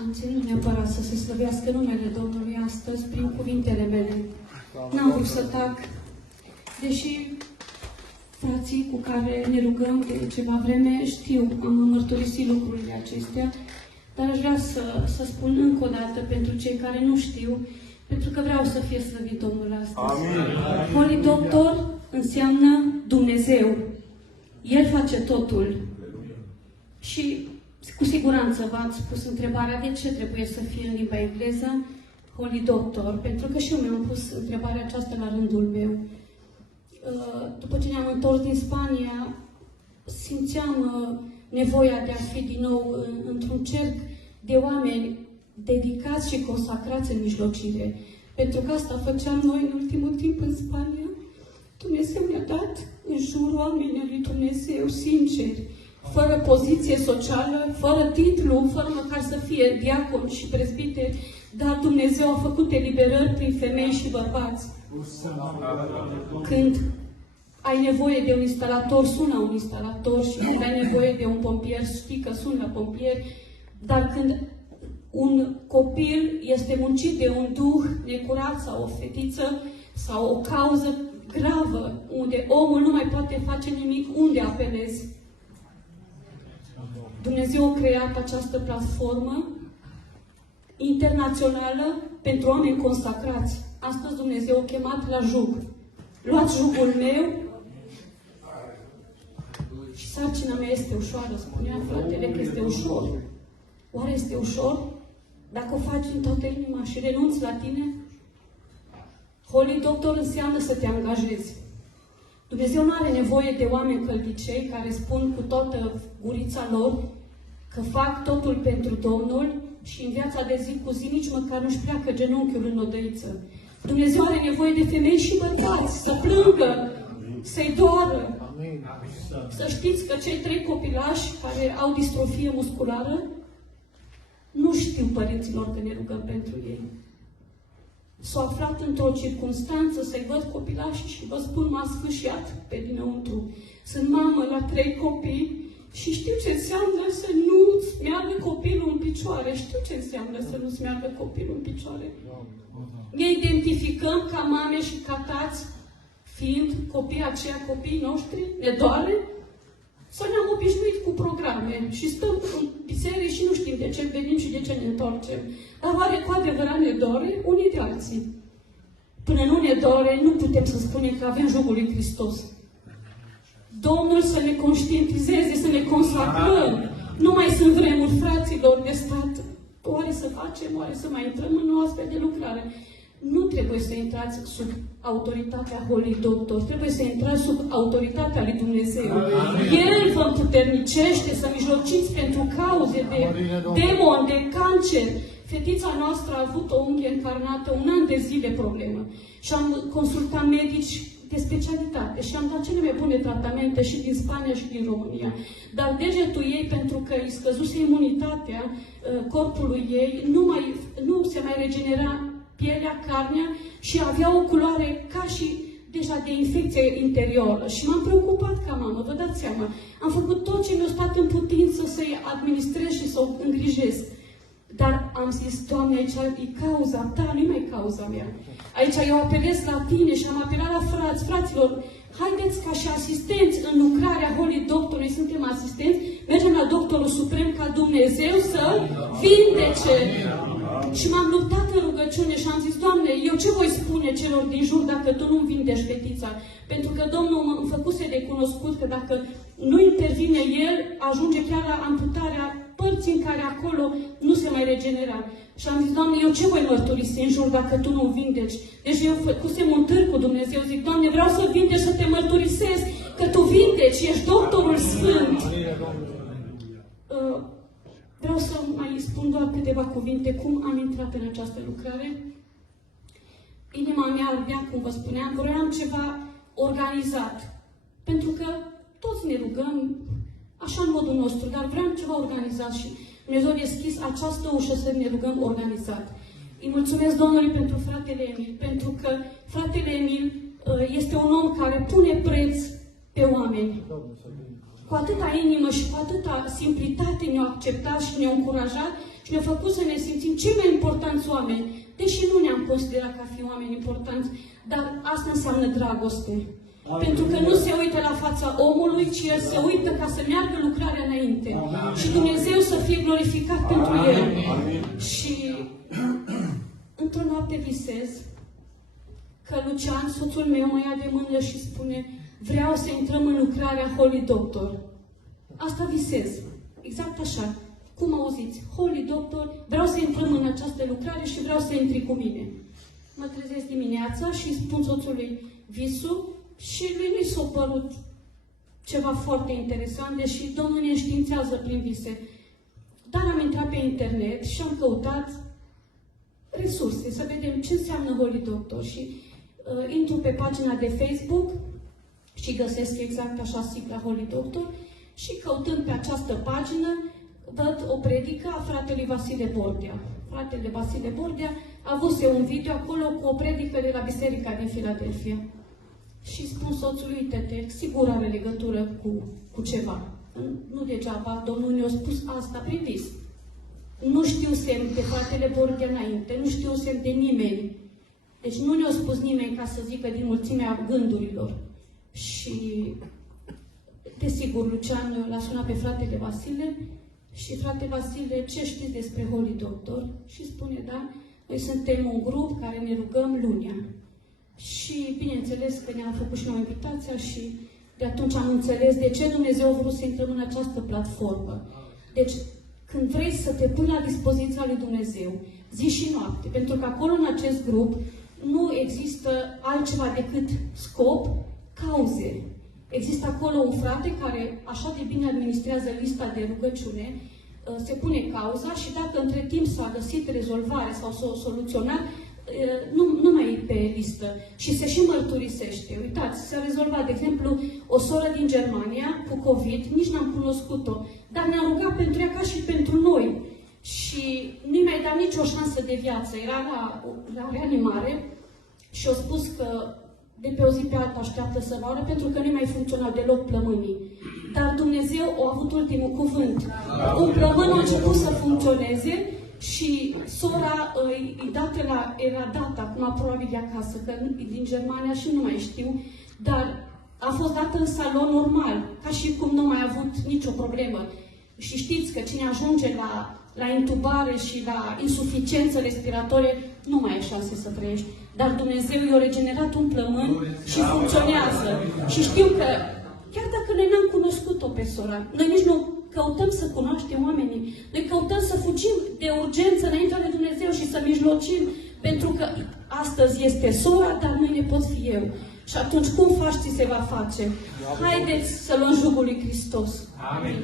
Am ținut neapărat să se slăvească numele Domnului astăzi prin cuvintele mele. N-am vrut să tac, deși frații cu care ne rugăm de ceva vreme știu, am mărturisit lucrurile acestea, dar aș vrea să spun încă o dată pentru cei care nu știu, pentru că vreau să fie slăvit Domnul astăzi. Amin. Holy Doctor înseamnă Dumnezeu. El face totul. Și cu siguranță v-ați pus întrebarea de ce trebuie să fie în limba engleză Holy Doctor, pentru că și eu mi-am pus întrebarea aceasta la rândul meu. După ce ne-am întors din Spania, simțeam nevoia de a fi din nou într-un cerc de oameni dedicați și consacrați în mijlocire. Pentru că asta făceam noi în ultimul timp în Spania. Dumnezeu ne-a dat în jur oamenii lui Dumnezeu sinceri, fără poziție socială, fără titlu, fără măcar să fie diacon și prezbiter, dar Dumnezeu a făcut eliberări prin femei și bărbați. Când ai nevoie de un instalator, sună un instalator, și când ai nevoie de un pompier, știi că sună la pompier, dar când un copil este muncit de un duh necurat sau o fetiță sau o cauză gravă, unde omul nu mai poate face nimic, unde apelezi? Dumnezeu a creat această platformă internațională pentru oameni consacrați. Astăzi Dumnezeu a chemat la jug. Luați jugul meu și sarcina mea este ușoară, spunea fratele că este ușor. Oare este ușor? Dacă o faci în toată inima și renunți la tine? Holy Doctor înseamnă să te angajezi. Dumnezeu nu are nevoie de oameni căldicei care spun cu toată gurița lor că fac totul pentru Domnul și în viața de zi cu zi nici măcar nu-și pleacă genunchiul în odăiță. Dumnezeu are nevoie de femei și bărbați să plângă, să-i doară. Să știți că cei 3 copilași care au distrofie musculară nu știu părinților că ne rugăm pentru ei. S-au aflat într-o circunstanță să-i văd copilașii și vă spun, m-a sfâșiat pe dinăuntru. Sunt mamă la 3 copii și știu ce înseamnă să nu-ți meargă copilul în picioare. Știu ce înseamnă să nu-ți meargă copilul în picioare. Ne identificăm ca mame și ca tați, fiind copiii noștri, ne doare? Să ne-am obișnuit cu programe și stăm în biserică și nu știm de ce venim și de ce ne întoarcem. Dar oare cu adevărat ne dore unii de alții? Până nu ne dore, nu putem să spunem că avem jugul lui Hristos. Domnul să ne conștientizeze, să ne consacrăm. Nu mai sunt vremuri, fraților, de stat. Oare să facem, oare să mai intrăm în o astfel de lucrare? Nu trebuie să intrați sub autoritatea Holy Doctor, trebuie să intrați sub autoritatea lui Dumnezeu. El vă împuternicește să mijlociți pentru cauze de demon, de cancer. Fetița noastră a avut o unghie încarnată 1 an de zile problemă și am consultat medici de specialitate și am dat cele mai bune tratamente și din Spania și din România. Dar degetul ei, pentru că îi scăzuse imunitatea corpului ei, nu se mai regenera pielea, carnea și avea o culoare ca și deja de infecție interioară. Și m-am preocupat ca mamă, vă dați seama. Am făcut tot ce mi-a stat în putință să-i administrez și să o îngrijesc. Dar am zis, Doamne, aici e cauza ta, nu e mai cauza mea. Aici eu apelez la tine și am apelat la frați. Fraților, haideți ca și asistenți în lucrarea Holy Doctorului, suntem asistenți, mergem la Doctorul Suprem ca Dumnezeu să vindece. Și m-am luptat în rugăciune și am zis, Doamne, eu ce voi spune celor din jur dacă Tu nu-mi vindești fetița? Pentru că Domnul mă făcuse de cunoscut că dacă nu intervine El, ajunge chiar la amputarea părții în care acolo nu se mai regenera. Și am zis, Doamne, eu ce voi mărturisi în jur dacă Tu nu-mi vindeci? Deci eu făcusem un târg cu Dumnezeu, zic, Doamne, vreau să vindeci, să Te mărturisesc, că Tu vindeci, ești Doctorul Sfânt. Vreau să mai spun doar câteva cuvinte cum am intrat în această lucrare. Inima mea ardea, cum vă spuneam, vroiam ceva organizat. Pentru că toți ne rugăm așa în modul nostru, dar vreau ceva organizat și Dumnezeu a deschis această ușă să ne rugăm organizat. Îi mulțumesc Domnului pentru fratele Emil, pentru că fratele Emil este un om care pune preț pe oameni. Cu atâta inimă și cu atâta simplitate ne-a acceptat și ne-a încurajat și ne-a făcut să ne simțim cei mai importanți oameni, deși nu ne-am considerat ca fi oameni importanți, dar asta înseamnă dragoste. Pentru că nu se uită la fața omului, ci el se uită ca să meargă lucrarea înainte. Și Dumnezeu să fie glorificat pentru el. Și într-o noapte visez că Lucian, soțul meu, mă ia de mână și spune: vreau să intrăm în lucrarea Holy Doctor. Asta visez. Exact așa. Cum auziți? Holy Doctor, vreau să intrăm în această lucrare și vreau să intri cu mine. Mă trezesc dimineața și spun soțului visul și lui nu s-a părut ceva foarte interesant, deși Domnul ne înștiințează prin vise. Dar am intrat pe internet și am căutat resurse, să vedem ce înseamnă Holy Doctor. Și intru pe pagina de Facebook și găsesc exact așa sigla Holy Doctor și căutând pe această pagină văd o predică a fratelui Vasile Bordea. Fratele Vasile Bordea a avut un video acolo cu o predică de la Biserica din Filadelfia. Și spun soțului: uite-te, sigur are legătură cu ceva. Nu degeaba Domnul ne-a spus asta prin vis. Nu știu semn de fratele Bordea înainte, nu știu semn de nimeni. Deci nu ne-a spus nimeni, ca să zică, din mulțimea gândurilor. Și, desigur, Lucian l-a sunat pe fratele Vasile și: frate Vasile, ce știți despre Holy Doctor? Și spune: da, noi suntem un grup care ne rugăm lunea. Și, bineînțeles, că ne-am făcut și noi invitația și de atunci am înțeles de ce Dumnezeu a vrut să intrăm în această platformă. Deci, când vrei să te pui la dispoziția lui Dumnezeu, zi și noapte, pentru că acolo, în acest grup, nu există altceva decât scop, cauze. Există acolo un frate care așa de bine administrează lista de rugăciune, se pune cauza și dacă între timp s-a găsit rezolvare sau s-a soluționat, nu mai e pe listă și se și mărturisește. Uitați, s-a rezolvat, de exemplu, o soră din Germania cu COVID, nici n-am cunoscut-o, dar ne-a rugat pentru ea ca și pentru noi. Și nu-i mai dat nicio șansă de viață. Era la reanimare și a spus că de pe o zi pe alta așteaptă să moară pentru că nu mai funcționau deloc plămânii. Dar Dumnezeu a avut ultimul cuvânt. Un plămân a început să funcționeze și sora era dată, acum probabil de acasă, că din Germania și nu mai știu, dar a fost dată în salon normal, ca și cum nu mai a avut nicio problemă. Și știți că cine ajunge la intubare și la insuficiență respiratorie, nu mai ai șanse să trăiești. Dar Dumnezeu i-a regenerat un plămân și funcționează. Și știu că, chiar dacă noi n-am cunoscut-o pe sora, noi nici nu căutăm să cunoaștem oamenii, noi căutăm să fugim de urgență înaintea lui Dumnezeu și să mijlocim, pentru că astăzi este sora, dar mâine pot fi eu. Și atunci cum faci, ți se va face? Haideți să luăm jugul lui Hristos. Amin.